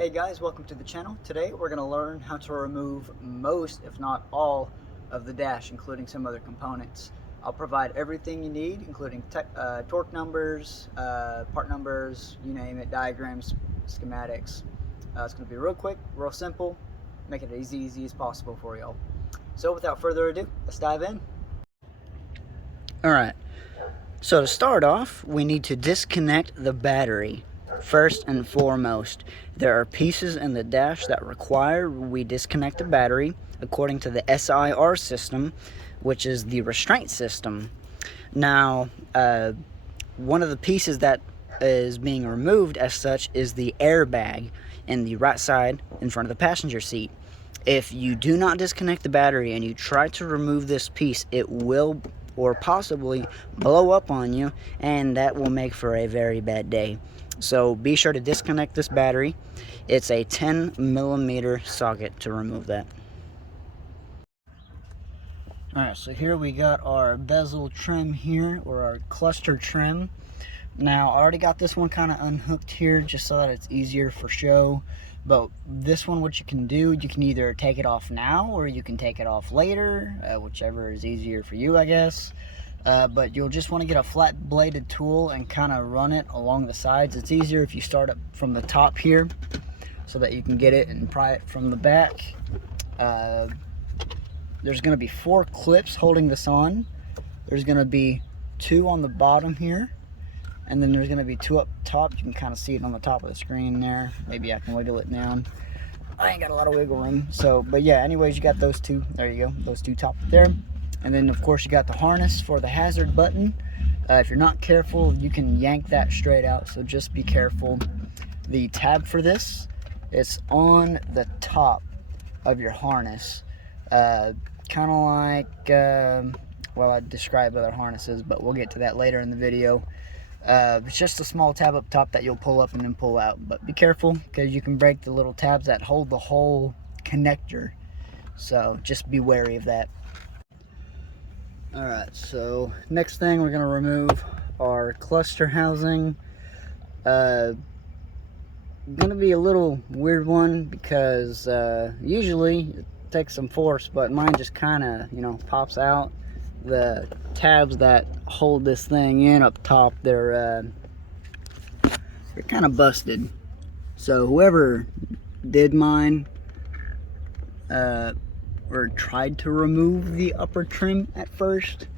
Hey guys, welcome to the channel. Today we're going to learn how to remove most, if not all, of the dash, including some other components. I'll provide everything you need, including torque numbers, part numbers, you name it, diagrams, schematics. It's going to be real quick, real simple, make it as easy as possible for y'all. So without further ado, let's dive in. Alright, so to start off, we need to disconnect the battery. First and foremost, there are pieces in the dash that require we disconnect the battery according to the SIR system, which is the restraint system. Now, one of the pieces that is being removed as such is the airbag in the right side in front of the passenger seat. If you do not disconnect the battery and you try to remove this piece, it will or possibly blow up on you, and that will make for a very bad day. So be sure to disconnect this battery. It's a 10mm socket to remove that. Alright, so here we got our bezel trim here, or our cluster trim. Now, I already got this one kind of unhooked here just so that it's easier for show. But this one, what you can do, you can either take it off now or you can take it off later, whichever is easier for you, I guess. But you'll just want to get a flat bladed tool and kind of run it along the sides. It's easier if you start up from the top here so that you can get it and pry it from the back. There's going to be 4 clips holding this on. There's going to be 2 on the bottom here, and then there's going to be 2 up top. You can kind of see it on the top of the screen there. Maybe I can wiggle it down. I ain't got a lot of wiggle room. So, but yeah, anyways, you got those 2. There you go. Those 2 top there. And then, of course, you got the harness for the hazard button. If you're not careful, you can yank that straight out, so just be careful. The tab for this is on the top of your harness. Kind of like, well, I describe other harnesses, but we'll get to that later in the video. It's just a small tab up top that you'll pull up and then pull out. But be careful, because you can break the little tabs that hold the whole connector. So just be wary of that. Alright, so next thing we're going to remove our cluster housing. Going to be a little weird one because usually it takes some force, but mine just kind of, you know, pops out. The tabs that hold this thing in up top, they're kind of busted. So whoever did mine or tried to remove the upper trim at first,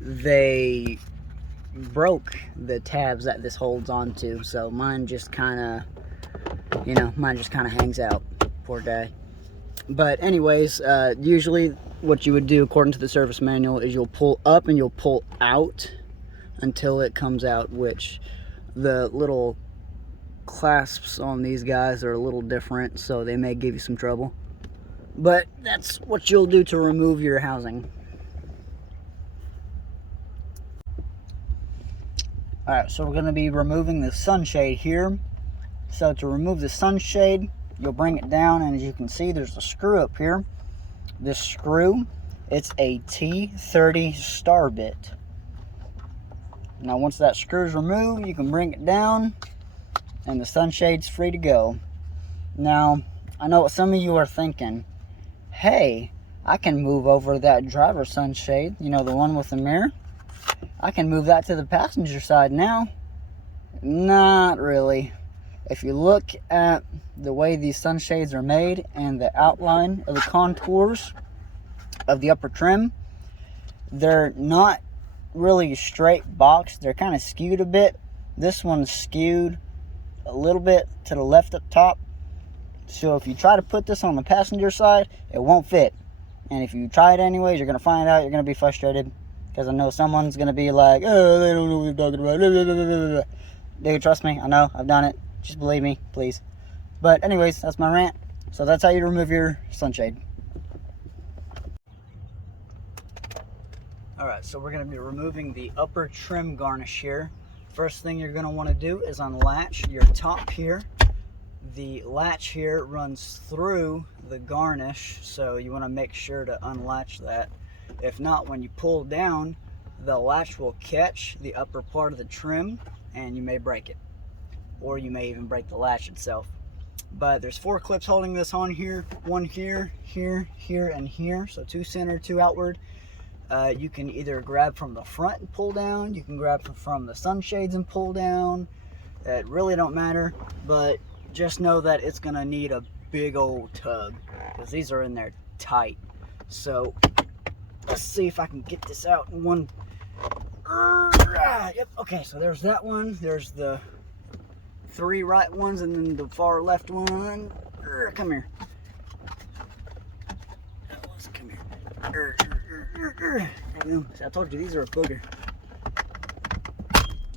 they broke the tabs that this holds onto. So mine just kind of, you know, mine just kind of hangs out. Poor guy. But anyways, usually what you would do according to the service manual is you'll pull up and you'll pull out until it comes out, which the little clasps on these guys are a little different, so they may give you some trouble. But that's what you'll do to remove your housing. Alright, so we're going to be removing the sunshade here. So to remove the sunshade, you'll bring it down, and as you can see, there's a screw up here. This screw, it's a T30 star bit. Now once that screw is removed, you can bring it down, and the sunshade's free to go. Now, I know what some of you are thinking. Hey, I can move over that driver sunshade, you know, the one with the mirror. I can move that to the passenger side now. Not really. If you look at the way these sunshades are made and the outline of the contours of the upper trim, they're not really straight boxed. They're kind of skewed a bit. This one's skewed a little bit to the left up top. So if you try to put this on the passenger side, it won't fit. And if you try it anyways, you're going to find out you're going to be frustrated. Because I know someone's going to be like, oh, they don't know what they're talking about. Dude, trust me, I know, I've done it. Just believe me, please. But anyways, that's my rant. So that's how you remove your sunshade. Alright, so we're going to be removing the upper trim garnish here. First thing you're going to want to do is unlatch your top here. The latch here runs through the garnish, so you want to make sure to unlatch that. If not, when you pull down, the latch will catch the upper part of the trim and you may break it. Or you may even break the latch itself. but there's 4 clips holding this on here. One here, here, here, and here. So 2 center, 2 outward. You can either grab from the front and pull down. You can grab from the sunshades and pull down. It really don't matter, but just know that it's gonna need a big old tug because these are in there tight. So let's see if I can get this out in one. Yep. Okay, so there's that one. There's the 3 right ones, and then the far left one. Come here. Come here. I told you these are a booger.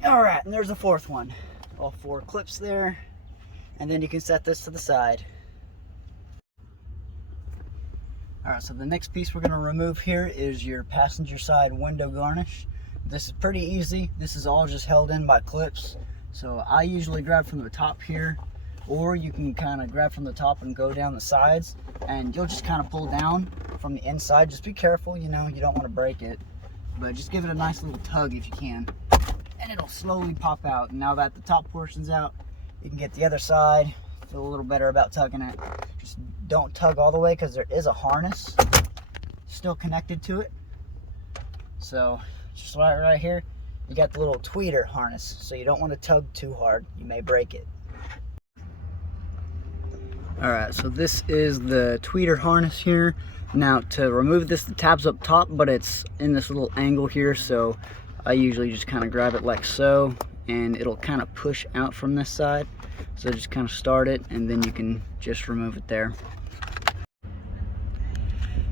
All right, and there's the 4th one. All 4 clips there, and then you can set this to the side. All right, so the next piece we're going to remove here is your passenger side window garnish. This is pretty easy. This is all just held in by clips. So I usually grab from the top here, or you can kind of grab from the top and go down the sides, and you'll just kind of pull down from the inside. Just be careful, you know, you don't want to break it, but just give it a nice little tug if you can, and it'll slowly pop out. And now that the top portion's out, you can get the other side, feel a little better about tugging it. Just don't tug all the way because there is a harness still connected to it. So just right here, you got the little tweeter harness, so you don't want to tug too hard. You may break it. Alright, so this is the tweeter harness here. Now to remove this, the tab's up top, but it's in this little angle here, so I usually just kind of grab it like so, and it'll kind of push out from this side. So just kind of start it, and then you can just remove it there.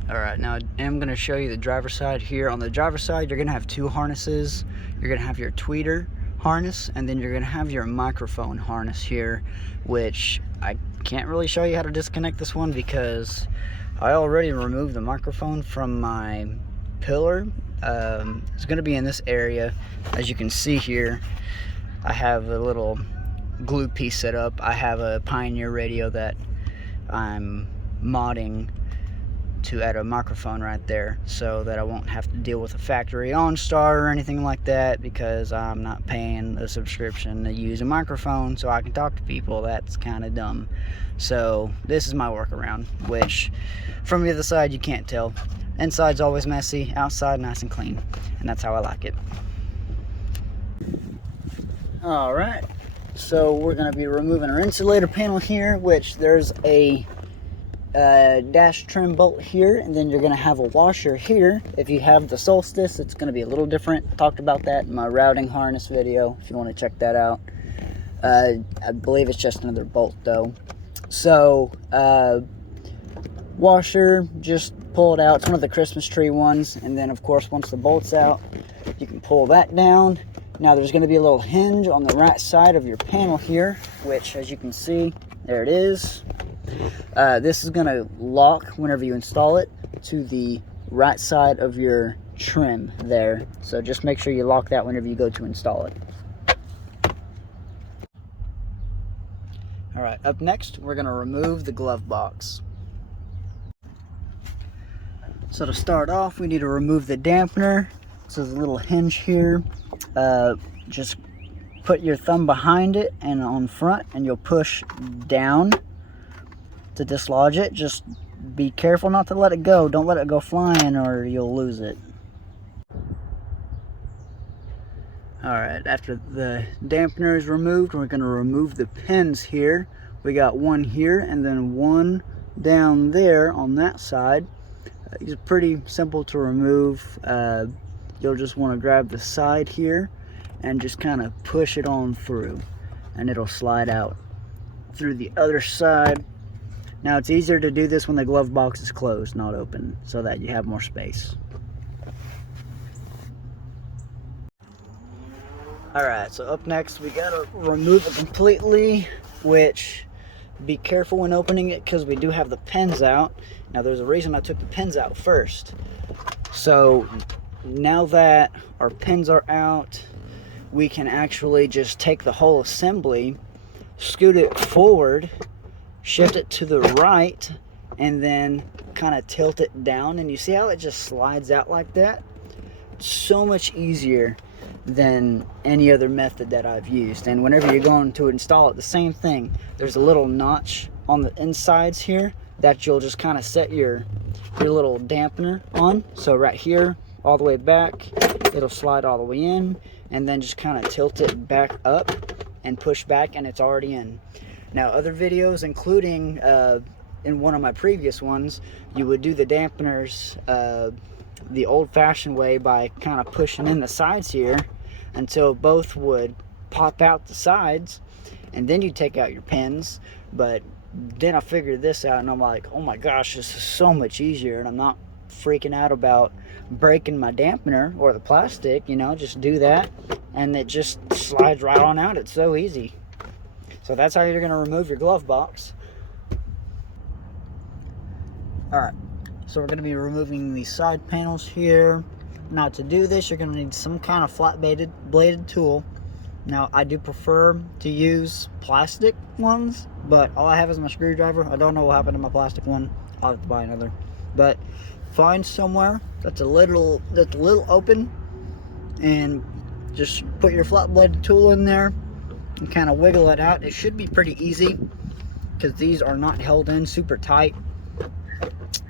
Alright, now I'm going to show you the driver's side here. On the driver's side, you're going to have 2 harnesses. You're going to have your tweeter harness, and then you're going to have your microphone harness here, which I can't really show you how to disconnect this one because I already removed the microphone from my pillar. It's going to be in this area. As you can see here, I have a little glue piece set up. I have a Pioneer radio that I'm modding to add a microphone right there so that I won't have to deal with a factory OnStar or anything like that, because I'm not paying a subscription to use a microphone so I can talk to people. That's kind of dumb. So this is my workaround, which from the other side you can't tell. Inside's always messy, outside nice and clean, and that's how I like it. Alright, so we're going to be removing our insulator panel here, which there's a dash trim bolt here, and then you're going to have a washer here. If you have the Solstice, it's going to be a little different. I talked about that in my routing harness video if you want to check that out. I believe it's just another bolt though. So washer, just pull it out. It's one of the Christmas tree ones, and then of course once the bolt's out, you can pull that down. Now there's going to be a little hinge on the right side of your panel here, which as you can see, there it is. This is going to lock whenever you install it to the right side of your trim there. So just make sure you lock that whenever you go to install it. Alright, up next we're going to remove the glove box. So to start off, we need to remove the dampener. So there's a little hinge here. Just put your thumb behind it and on front, and you'll push down to dislodge it. Just be careful not to let it go. Don't let it go flying or you'll lose it. Alright, after the dampener is removed, we're going to remove the pins here. We got one here and then one down there on that side. It's pretty simple to remove. You'll just want to grab the side here and just kind of push it on through, and it'll slide out through the other side. Now it's easier to do this when the glove box is closed, not open, so that you have more space. Alright, so up next we gotta remove it completely, which be careful when opening it because we do have the pins out. Now there's a reason I took the pins out first. So now that our pins are out, we can actually just take the whole assembly, scoot it forward, shift it to the right, and then kind of tilt it down, and you see how it just slides out like that? So much easier than any other method that I've used. And whenever you're going to install it, the same thing. There's a little notch on the insides here that you'll just kind of set your little dampener on. So right here, all the way back, it'll slide all the way in, and then just kind of tilt it back up and push back, and it's already in. Now, other videos, including in one of my previous ones, you would do the dampeners the old-fashioned way by kind of pushing in the sides here until both would pop out the sides, and then you take out your pins. But then I figured this out, and I'm like, oh my gosh, this is so much easier, and I'm not freaking out about breaking my dampener or the plastic. You know, just do that and it just slides right on out. It's so easy. So that's how you're going to remove your glove box. Alright, so we're going to be removing these side panels here. Now, to do this, you're going to need some kind of flat bladed tool. Now, I do prefer to use plastic ones, but all I have is my screwdriver. I don't know what happened to my plastic one. I'll have to buy another. But find somewhere that's a little open, and just put your flat bladed tool in there and kind of wiggle it out. It should be pretty easy because these are not held in super tight,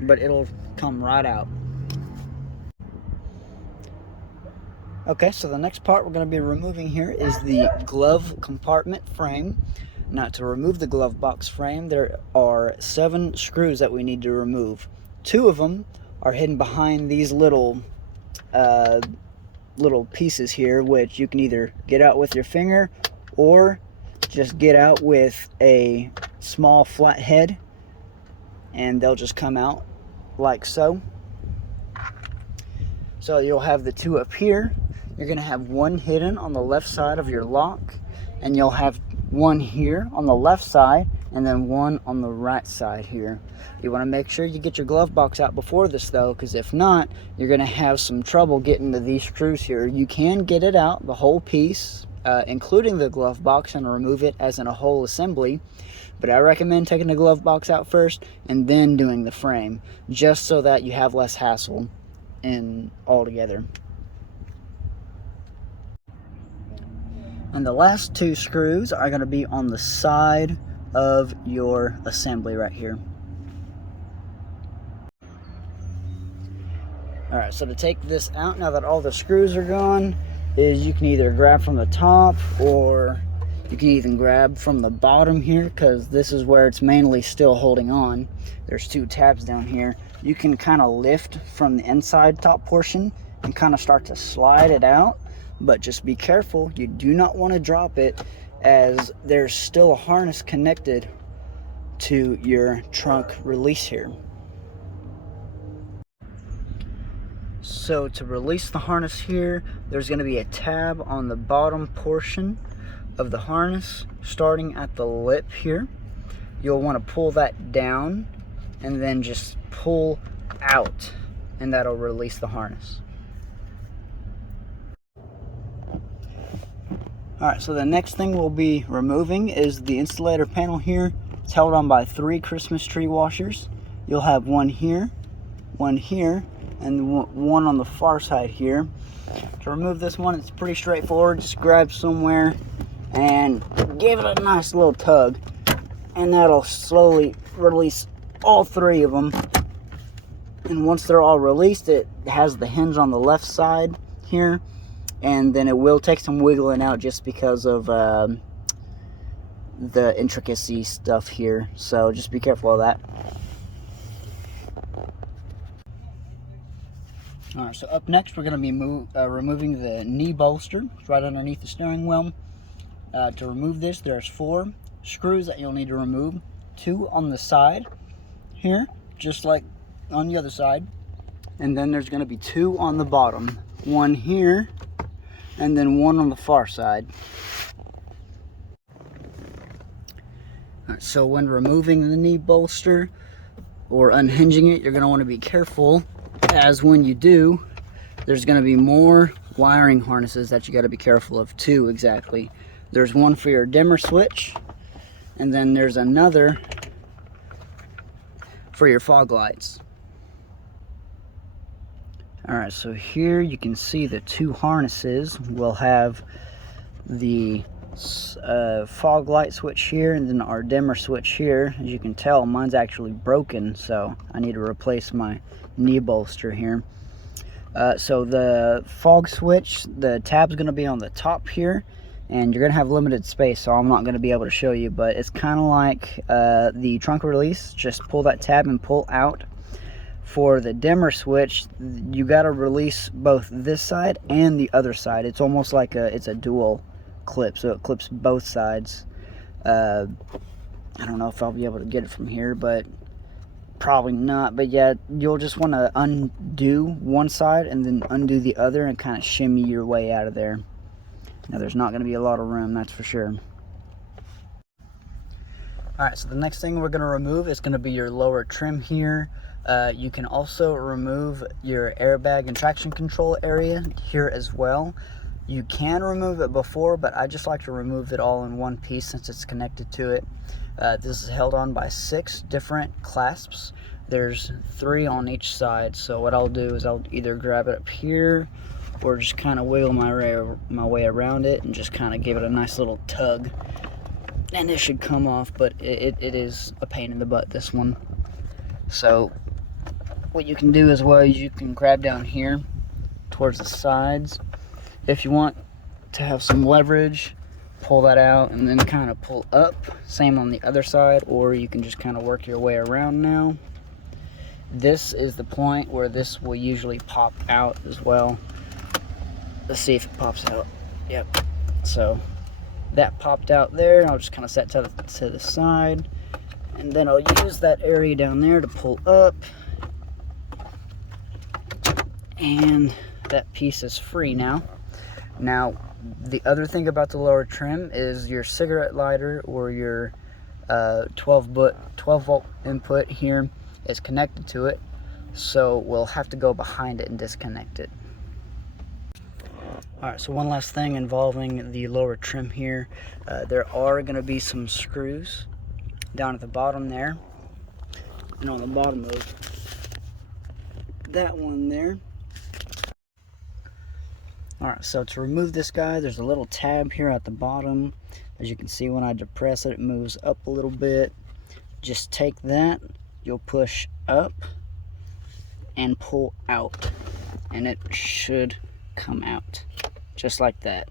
but it'll come right out. Okay, so the next part we're going to be removing here is the glove compartment frame. Now, to remove the glove box frame, there are 7 screws that we need to remove. 2 of them are hidden behind these little pieces here, which you can either get out with your finger or just get out with a small flat head, and they'll just come out like so. So you'll have the 2 up here. You're going to have one hidden on the left side of your lock, and you'll have one here on the left side, and then one on the right side here. You want to make sure you get your glove box out before this though, because if not, you're going to have some trouble getting to these screws here. You can get it out, the whole piece, including the glove box, and remove it as in a whole assembly. But I recommend taking the glove box out first and then doing the frame, just so that you have less hassle in altogether. And the last 2 screws are going to be on the side of your assembly right here. Alright, so to take this out, now that all the screws are gone, is you can either grab from the top, or you can even grab from the bottom here, because this is where it's mainly still holding on. There's 2 tabs down here. You can kind of lift from the inside top portion and kind of start to slide it out. But just be careful, you do not want to drop it, as there's still a harness connected to your trunk release here. So to release the harness here, there's going to be a tab on the bottom portion of the harness starting at the lip here. You'll want to pull that down and then just pull out, and that'll release the harness. Alright, so the next thing we'll be removing is the insulator panel here. It's held on by 3 Christmas tree washers. You'll have one here, and one on the far side here. To remove this one, it's pretty straightforward. Just grab somewhere and give it a nice little tug, and that'll slowly release all 3 of them. And once they're all released, it has the hinge on the left side here, and then it will take some wiggling out just because of the intricacy stuff here. So just be careful of that. Alright, so up next we're going to be removing the knee bolster. It's right underneath the steering wheel. To remove this, there's 4 screws that you'll need to remove. 2 on the side here, just like on the other side. And then there's going to be 2 on the bottom. 1 here, and then 1 on the far side. Alright, so when removing the knee bolster or unhinging it, you're going to want to be careful, as when you do, there's going to be more wiring harnesses that you got to be careful of. 2 exactly. There's one for your dimmer switch, and then there's another for your fog lights. Alright, so here you can see the 2 harnesses will have the fog light switch here, and then our dimmer switch here. As you can tell, mine's actually broken, so I need to replace my knee bolster here. So the fog switch, the tab's going to be on the top here, and you're going to have limited space, so I'm not going to be able to show you, but it's kind of like the trunk release. Just pull that tab and pull out. For the dimmer switch, you got to release both this side and the other side. It's almost like it's a dual clip, so it clips both sides. I don't know if I'll be able to get it from here, but probably not. But yeah, you'll just want to undo one side and then undo the other and kind of shimmy your way out of there. Now there's not going to be a lot of room, that's for sure. Alright, so the next thing we're going to remove is going to be your lower trim here. You can also remove your airbag and traction control area here as well. You can remove it before, but I just like to remove it all in one piece since it's connected to it. This is held on by 6 different clasps. There's 3 on each side, so what I'll do is I'll either grab it up here or just kind of wiggle my way around it and just kind of give it a nice little tug. And it should come off, but it is a pain in the butt, this one. So what you can do as well is you can grab down here towards the sides. If you want to have some leverage, pull that out and then kind of pull up. Same on the other side, or you can just kind of work your way around now. This is the point where this will usually pop out as well. Let's see if it pops out. Yep. So that popped out there. I'll just kind of set to the side, and then I'll use that area down there to pull up, and that piece is free now. Now the other thing about the lower trim is your cigarette lighter or your 12 volt input here is connected to it, so we'll have to go behind it and disconnect it. Alright, so one last thing involving the lower trim here. There are going to be some screws down at the bottom there, and on the bottom of that one there. Alright, so to remove this guy, there's a little tab here at the bottom. As you can see, when I depress it, it moves up a little bit. Just take that, you'll push up and pull out, and it should come out just like that.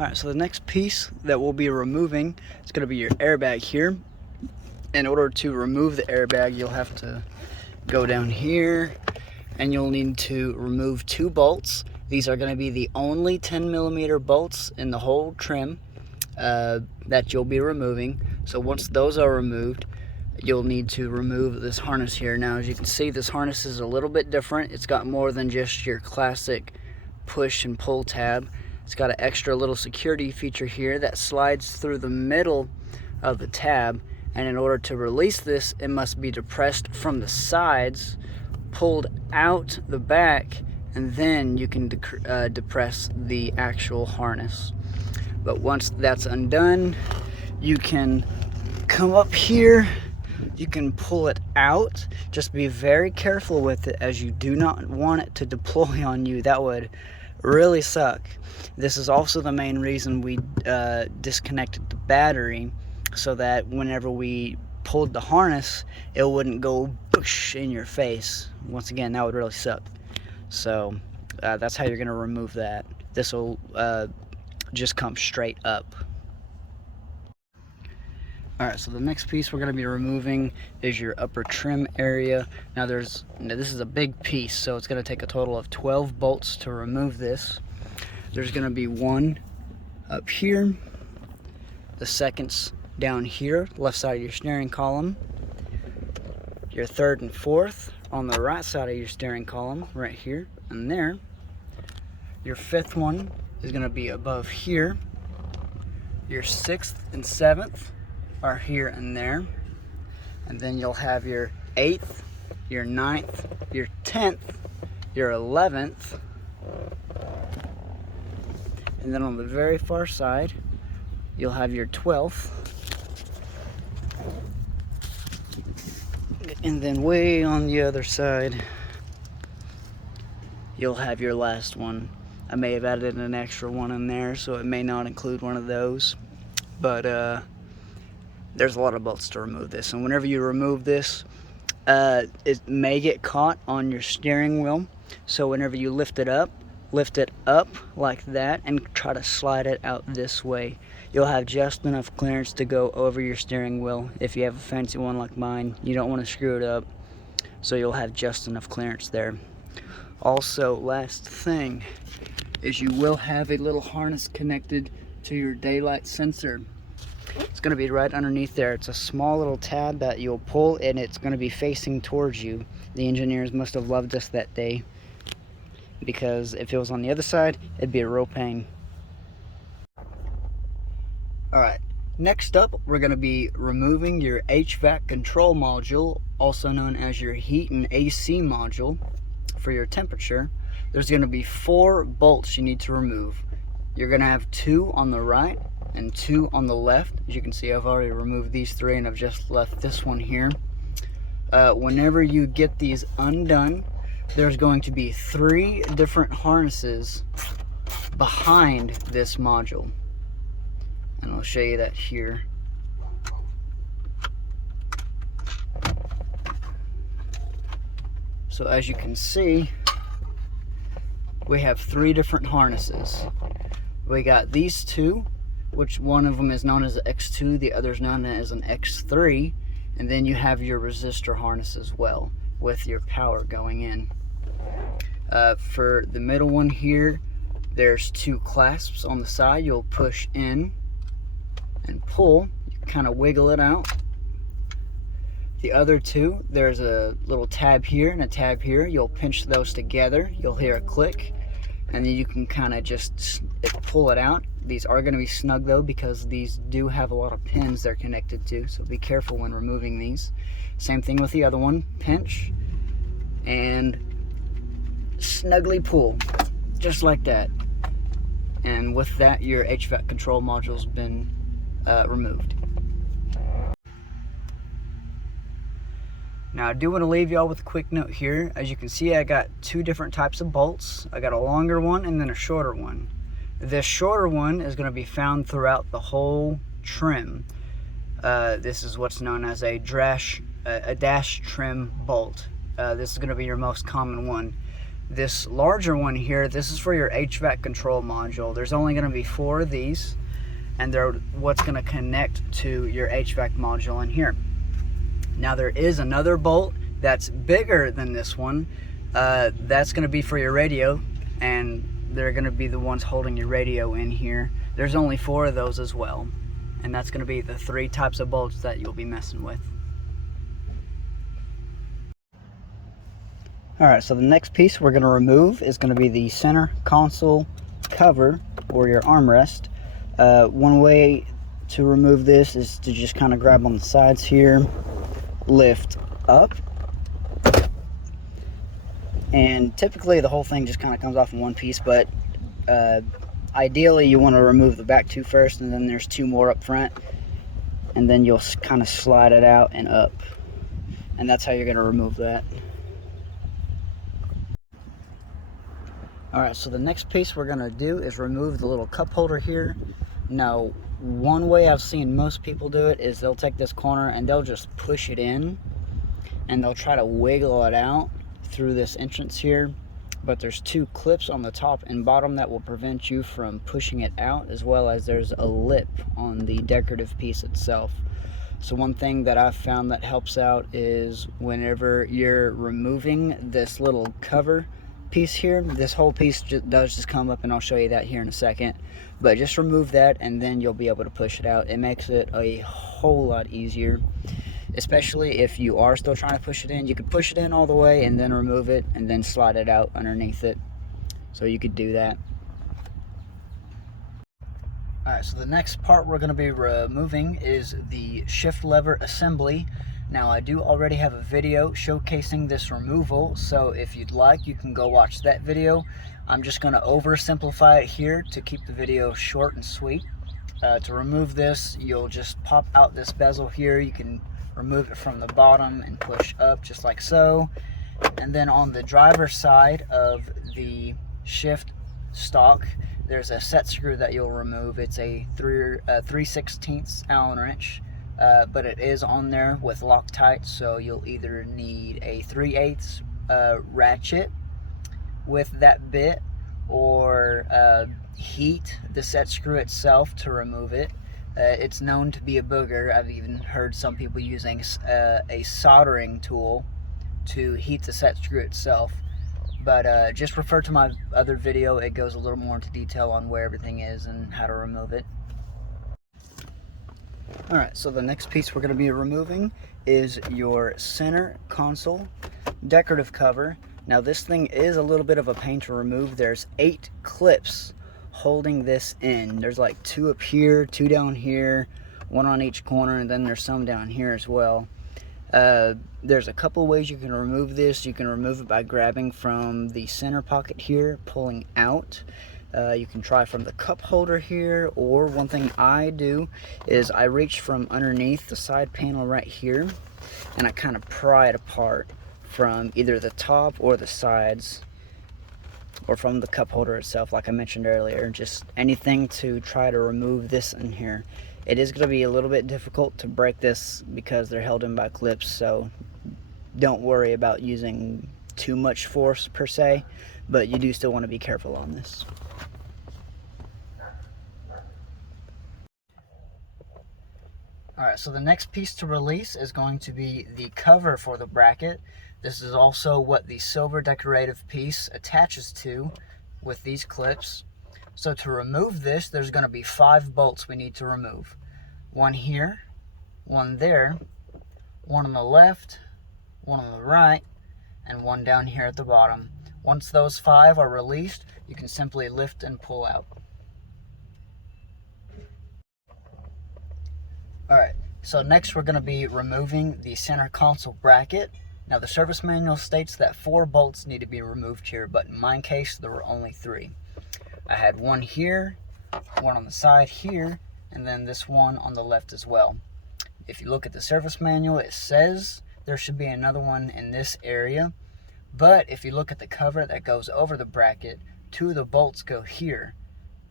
Alright, so the next piece that we'll be removing is going to be your airbag here. In order to remove the airbag, you'll have to go down here and you'll need to remove 2 bolts. These are going to be the only 10mm bolts in the whole trim that you'll be removing. So once those are removed, you'll need to remove this harness here. Now, as you can see, this harness is a little bit different. It's got more than just your classic push and pull tab. It's got an extra little security feature here that slides through the middle of the tab, and in order to release this, it must be depressed from the sides, pulled out the back, and then you can depress the actual harness. But once that's undone, you can come up here, you can pull it out. Just be very careful with it, as you do not want it to deploy on you. That would really suck. This is also the main reason we disconnected the battery, so that whenever we pulled the harness, it wouldn't go boosh in your face. Once again, that would really suck. So that's how you're going to remove that. This will just come straight up. Alright, so the next piece we're going to be removing is your upper trim area. Now this is a big piece, so it's going to take a total of 12 bolts to remove this. There's going to be one up here, the second's down here, left side of your steering column, your third and fourth on the right side of your steering column, right here and there. Your fifth one is going to be above here. Your sixth and seventh are here and there, and then you'll have your 8th, your 9th, your 10th, your 11th, and then on the very far side you'll have your 12th, and then way on the other side you'll have your last one. I may have added an extra one in there, so it may not include one of those, but there's a lot of bolts to remove this. And whenever you remove this, it may get caught on your steering wheel, so whenever you lift it up like that and try to slide it out this way, you'll have just enough clearance to go over your steering wheel. If you have a fancy one like mine, you don't want to screw it up, so you'll have just enough clearance there. Also, last thing is you will have a little harness connected to your daylight sensor. It's going to be right underneath there. It's a small little tab that you'll pull, and it's going to be facing towards you. The engineers must have loved us that day, because if it was on the other side, it'd be a real pain. Alright, next up, we're going to be removing your HVAC control module, also known as your heat and AC module for your temperature. There's going to be 4 bolts you need to remove. You're going to have 2 on the right and 2 on the left. As you can see, I've already removed these 3 and I've just left this one here. Whenever you get these undone, there's going to be 3 different harnesses behind this module, and I'll show you that here. So as you can see, we have 3 different harnesses. We got these 2, which one of them is known as an X2, the other is known as an X3, and then you have your resistor harness as well with your power going in. For the middle one here, there's 2 clasps on the side. You'll push in and pull, you kind of wiggle it out. The other 2, there's a little tab here and a tab here. You'll pinch those together, you'll hear a click, and then you can kind of just pull it out. These are going to be snug though, because these do have a lot of pins they're connected to, so be careful when removing these. Same thing with the other one, pinch and snugly pull, just like that. And with that, your HVAC control module's been removed. Now I do want to leave y'all with a quick note here. As you can see, I got 2 different types of bolts. I got a longer one and then a shorter one. This shorter one is going to be found throughout the whole trim. This is what's known as a dash trim bolt. This is going to be your most common one. This larger one here, this is for your HVAC control module. There's only going to be 4 of these, and they're what's going to connect to your HVAC module in here. Now there is another bolt that's bigger than this one. That's going to be for your radio, and they're going to be the ones holding your radio in here. There's only 4 of those as well, and that's going to be the 3 types of bolts that you'll be messing with. Alright, so the next piece we're going to remove is going to be the center console cover, or your armrest. One way to remove this is to just kind of grab on the sides here, lift up, and typically the whole thing just kind of comes off in one piece, but ideally you want to remove the back 2 first, and then there's 2 more up front, and then you'll kind of slide it out and up, and that's how you're going to remove that. Alright, so the next piece we're going to do is remove the little cup holder here. Now, one way I've seen most people do it is they'll take this corner and they'll just push it in, and they'll try to wiggle it out through this entrance here. But there's 2 clips on the top and bottom that will prevent you from pushing it out, as well as there's a lip on the decorative piece itself. So one thing that I've found that helps out is whenever you're removing this little cover piece here, this whole piece does just come up, and I'll show you that here in a second, but just remove that and then you'll be able to push it out. It makes it a whole lot easier, especially if you are still trying to push it in. You could push it in all the way and then remove it and then slide it out underneath it, so you could do that. Alright, so the next part we're going to be removing is the shift lever assembly. Now, I do already have a video showcasing this removal, so if you'd like, you can go watch that video. I'm just going to oversimplify it here to keep the video short and sweet. To remove this, you'll just pop out this bezel here. You can remove it from the bottom and push up just like so. And then on the driver's side of the shift stock, there's a set screw that you'll remove. It's a 3/16 Allen wrench, but it is on there with Loctite, so you'll either need a 3/8 ratchet with that bit, or heat the set screw itself to remove it. It's known to be a booger. I've even heard some people using a soldering tool to heat the set screw itself. But just refer to my other video. It goes a little more into detail on where everything is and how to remove it. Alright, so the next piece we're going to be removing is your center console decorative cover. Now this thing is a little bit of a pain to remove. There's 8 clips holding this in. There's like 2 up here, 2 down here, 1 on each corner, and then there's some down here as well. There's a couple ways you can remove this. You can remove it by grabbing from the center pocket here, pulling out. You can try from the cup holder here, or one thing I do is I reach from underneath the side panel right here, and I kind of pry it apart from either the top or the sides, or from the cup holder itself, like I mentioned earlier. Just anything to try to remove this in here. It is going to be a little bit difficult to break this because they're held in by clips, so don't worry about using too much force per se, but you do still want to be careful on this. Alright, so the next piece to release is going to be the cover for the bracket. This is also what the silver decorative piece attaches to with these clips. So to remove this, there's going to be 5 bolts we need to remove. 1 here, 1 there, 1 on the left, 1 on the right, and 1 down here at the bottom. Once those 5 are released, you can simply lift and pull out. Alright, so next we're going to be removing the center console bracket. Now the service manual states that 4 bolts need to be removed here, but in my case there were only 3. I had 1 here, 1 on the side here, and then this one on the left as well. If you look at the service manual, it says there should be another one in this area, but if you look at the cover that goes over the bracket, 2 of the bolts go here,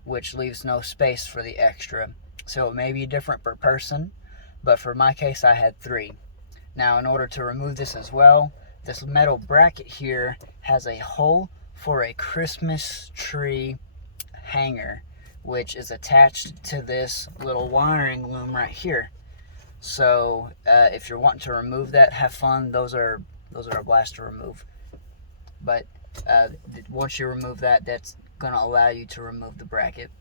which leaves no space for the extra. So it may be different per person, but for my case I had 3. Now in order to remove this as well, this metal bracket here has a hole for a Christmas tree hanger, which is attached to this little wiring loom right here. So if you're wanting to remove that, have fun. Those are a blast to remove. But once you remove that, that's going to allow you to remove the bracket.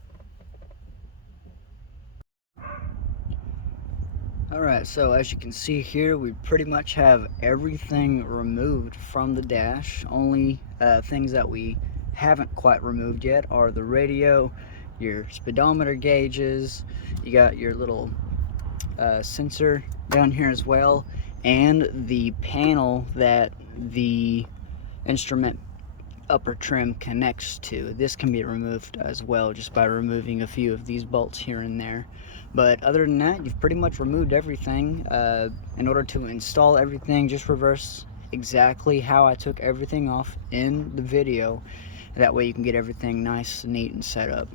Alright, so as you can see here, we pretty much have everything removed from the dash. Only things that we haven't quite removed yet are the radio, your speedometer gauges, you got your little sensor down here as well, and the panel that the instrument upper trim connects to. This can be removed as well just by removing a few of these bolts here and there. But other than that, you've pretty much removed everything. In order to install everything, just reverse exactly how I took everything off in the video. That way you can get everything nice, neat, and set up.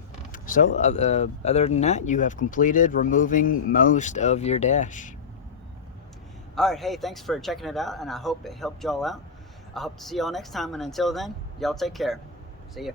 So other than that, you have completed removing most of your dash. Alright, hey, thanks for checking it out, and I hope it helped y'all out. I hope to see y'all next time, and until then, y'all take care. See ya.